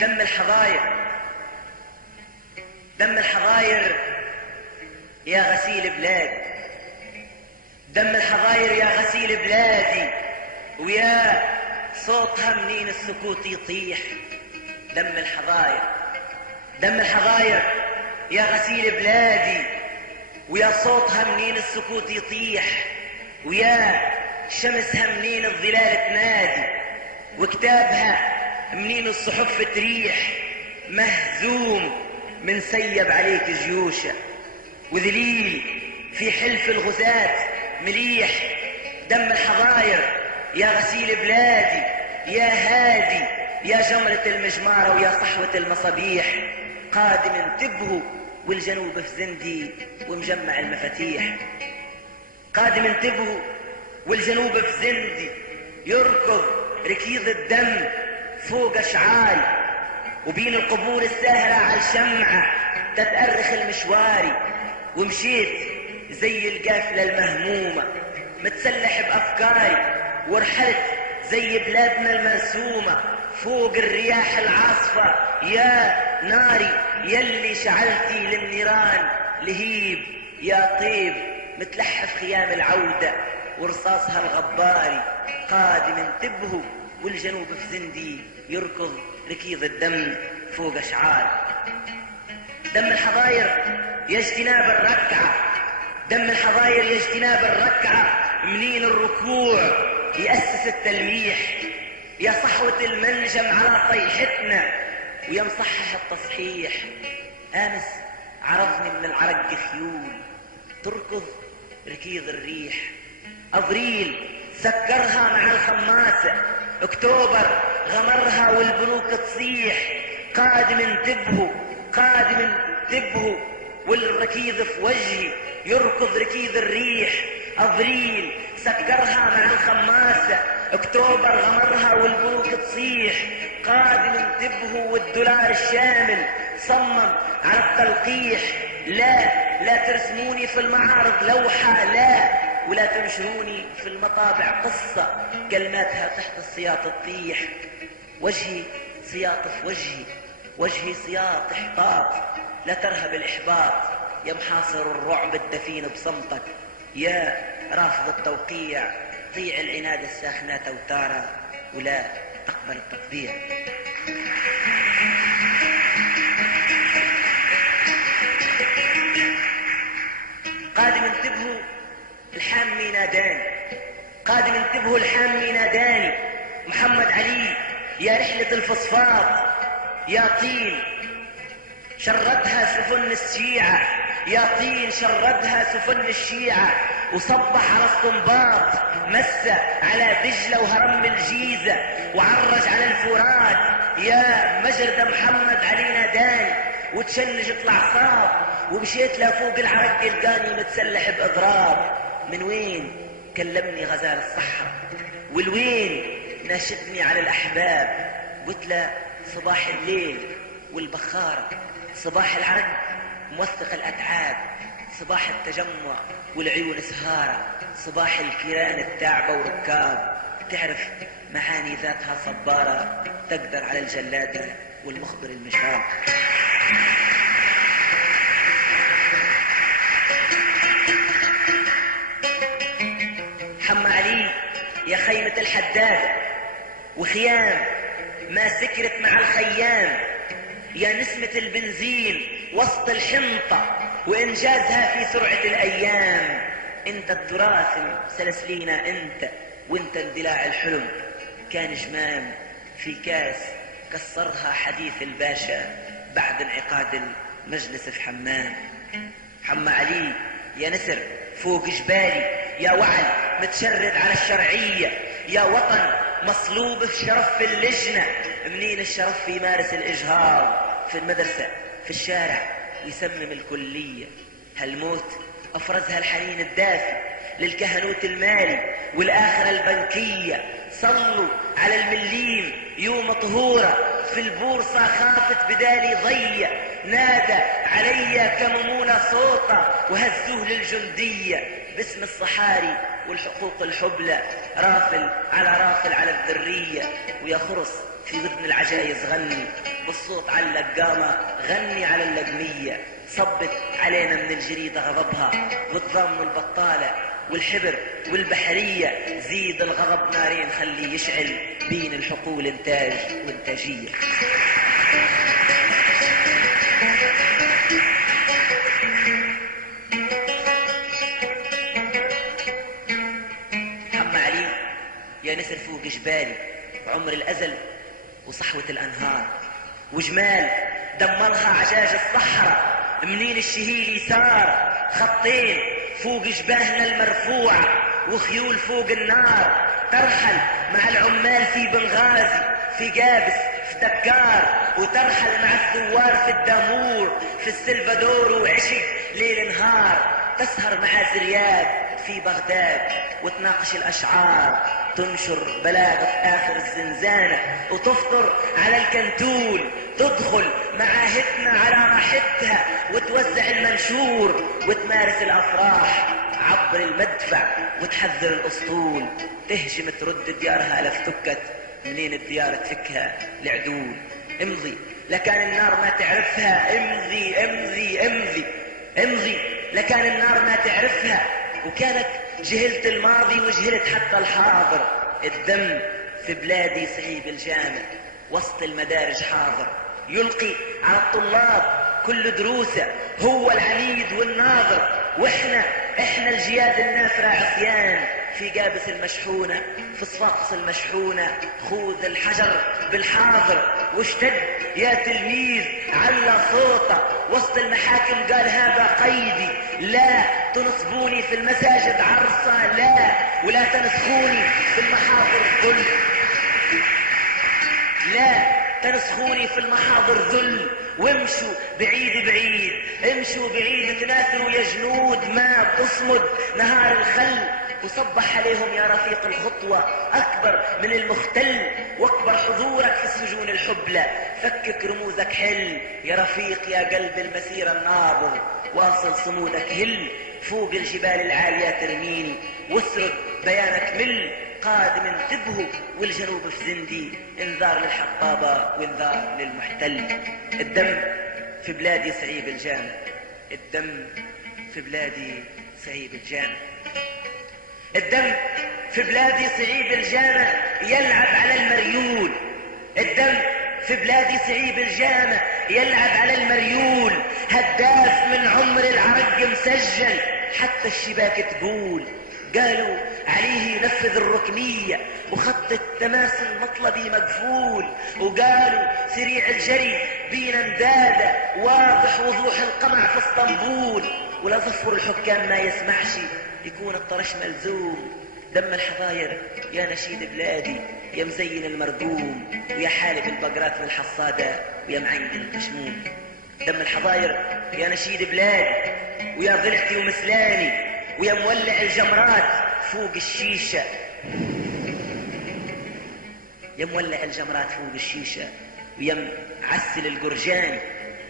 دم الحظاير، دم الحظاير يا غسيل بلاد، دم الحظاير يا غسيل بلادي، ويا صوتها منين السكوت يطيح. دم الحظاير، دم الحظاير يا غسيل بلادي، ويا صوتها منين السكوت يطيح، ويا شمسها منين الظلال تنادي، وكتابها منين الصحف تريح. مهزوم من سيب عليك جيوشه، وذليل في حلف الغزاة مليح. دم الحظاير يا غسيل بلادي، يا هادي، يا جمرة المجمارة ويا صحوة المصابيح. قادم انتبهوا والجنوب في زندي ومجمع المفاتيح. قادم انتبهوا والجنوب في زندي يركض ركيض الدم فوق اشعاري، وبين القبور الساهرة على الشمعة تتأرخ المشواري. ومشيت زي القافلة المهمومة متسلح بأفكاري، ورحلت زي بلادنا المرسومة فوق الرياح العاصفة. يا ناري يلي شعلتي للنيران لهيب، يا طيب متلحف خيام العودة ورصاصها الغباري. قادم انتبهوا والجنوب في زندي يركض ركيض الدم فوق اشعاري. دم الحظاير يا اجتناب الركعة، دم الحظاير يا اجتناب الركعة، منين الركوع يأسس التلميح. يا صحوة المنجم على صيحتنا ويا مصحح التصحيح. آمس عرضني من العرق خيول تركض ركيض الريح. أبريل سكرها مع الخماسة، اكتوبر غمرها والبنوك تصيح. قادم انتبهوا، قادم انتبهوا والركيض في وجهي يركض ركيض الريح. أبريل سكرها مع الخماسة، اكتوبر غمرها والبنوك تصيح. قادم انتبهوا والدولار الشامل صمم على التلقيح. لا لا ترسموني في المعارض لوحة، لا ولا تنشروني في المطابع قصة كلماتها تحت السياط تطيح. وجهي سياط في وجهي، وجهي سياط احباط، لا ترهب الإحباط يا محاصر الرعب الدفين بصمتك. يا رافض التوقيع طيع العناد الساخنة توتارا ولا تقبل التطبيع. قادم انتبهوا الحامي ناداني، قادم انتبهوا الحامي ناداني. محمد علي يا رحلة الفصفاط، يا طين شردها سفن الشيعة، يا طين شردها سفن الشيعة. وصبح على الصنباط، مس على دجلة وهرم الجيزة، وعرج على الفرات. يا مجرد محمد علي ناداني وتشنج اطلع صاب، ومشيت لفوق العرق القاني متسلح بإضراب. من وين كلمني غزال الصحراء، والوين ناشدني على الأحباب. قلت له صباح الليل والبخارة، صباح العرق موثق الأتعاب، صباح التجمع والعيون سهارة، صباح الكيران التاعبة وركاب تعرف معاني ذاتها صبارة تقدر على الجلادة والمخبر المشاب. حم علي يا خيمة الحدادة وخيام ما سكرت مع الخيام، يا نسمة البنزين وسط الحنطة وإنجازها في سرعة الأيام. انت التراث سلسلينا انت، وانت اندلاع الحلم كان جمام في كاس كسرها حديث الباشا بعد انعقاد المجلس في حمام. حم علي يا نسر فوق جبالي، يا وعل متشرد على الشرعية، يا وطن مصلوب في شرف في اللجنة. منين الشرف يمارس الإجهاض في المدرسة في الشارع ويسمم الكلية. هالموت أفرزها الحنين الدافي للكهنوت المالي والآخرة البنكية. صلوا على المليم يوم طهورة في البورصة خافت بدالي ضية. نادى علي كممونة صوته وهزوه للجندية باسم الصحاري والحقوق الحبلى. رافل على رافل على الذرية، ويا خرص في ودن العجايز غني بالصوت علق قامة غني على اللقمية، صبت علينا من الجريدة غضبها وتضم البطالة والحبر والبحرية، زيد الغضب نارين خليه يشعل بين الحقول إنتاج وإنتاجية. حم علي يا نسر فوق جبالي، عمر الأزل وصحوة الأنهار، وجمال دمرها عجاج الصحراء، منين الشهيل يسار، خطين فوق جباهنا المرفوعة وخيول فوق النار، ترحل مع العمال في بنغازي، في جابس، في دكار، وترحل مع الثوار في الدامور، في السلفادور، وعشق ليل نهار، تسهر مع زرياب في بغداد وتناقش الأشعار، تنشر بلاغة آخر الزنزانة وتفطر على الكنتول، تدخل معاهدنا على راحتها وتوزع المنشور، وتمارس الأفراح عبر المدفع وتحذر الأسطول، تهجم ترد ديارها لفتكت منين الديار تفكها لعدول. امضي لكان النار ما تعرفها، امضي امضي امضي امضي لكان النار ما تعرفها، وكانك جهلت الماضي وجهلت حتى الحاضر. الدم في بلادي صعيب الجامع، وسط المدارج حاضر، يلقي على الطلاب كل دروسه، هو العميد والناظر، احنا الجياد النافرة عصيان، في جابس المشحونة، في صفاقس المشحونة، خوذ الحجر بالحاضر، واشتد يا تلميذ على صوته، وسط المحاكم قال هذا قيدي، لا تنصبوني في المساجد عرصة، لا ولا تنسخوني في المحاضر ذل، لا تنسخوني في المحاضر ذل، وامشوا بعيد بعيد، امشوا بعيد تناثروا يا جنود ما تصمد نهار الخل، وصبح عليهم يا رفيق الخطوة أكبر من المختل، واكبر حضورك في السجون الحبلى، فكك رموزك حل يا رفيق يا قلب المسيرة الناظر، واصل صمودك هل فوق الجبال العالية ترميني، واسرد بيانك مل قادم انتبهوا والجنوب في زندي، انذار للحقابة وانذار للمحتل. الدم في بلادي صعيب الجامع، الدم في بلادي صعيب الجامع، الدم في بلادي صعيب الجامع يلعب على المريول، الدم في بلادي صعيب الجامع يلعب على المريول، هداف من عمر العرق مسجل، حتى الشباك تقول قالوا عليه ينفذ الركنية، وخط التماس المطلبي مقفول، وقالوا سريع الجري بينا ندادة، واضح وضوح القمع في اسطنبول، ولا ظفر الحكام ما يسمعش يكون الطرش ملزوم. دم الحظاير يا نشيد بلادي، يا مزين المرقوم، ويا حالب البقرات من الحصادة، ويا معين القشموم. دم الحظاير يا نشيد بلادي، ويا ضلعتي ومسلاني، ويا مولع الجمرات فوق الشيشة، يا مولع الجمرات فوق الشيشة، ويا معسل القرجاني،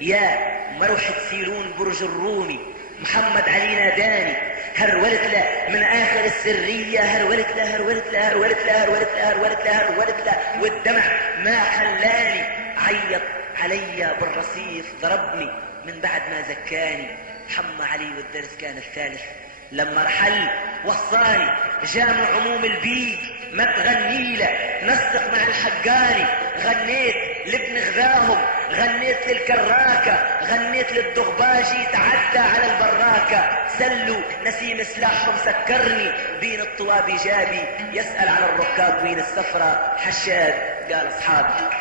يا مروحة سيلون برج الرومي، محمد علي ناداني، هرولت له من آخر السرية، هرولت له هرولت له هرولت له هرولت له هرولت له هرولت له، والدمع ما خلاني، عيط علي بالرصيف ضربني من بعد ما زكاني، حمى علي والدرس كان الثالث، لما رحل وصاني جامع عموم البيج ما تغني له، نسق مع الحقاني، غنيت لابن غذاهم، غنيت للكراكة، غنيت للدغباجي تعدى على البراكة، سلوا نسيم سلاحهم سكرني، بين الطوابي جابي يسأل على الركاب، بين السفرة حشاد قال اصحابي.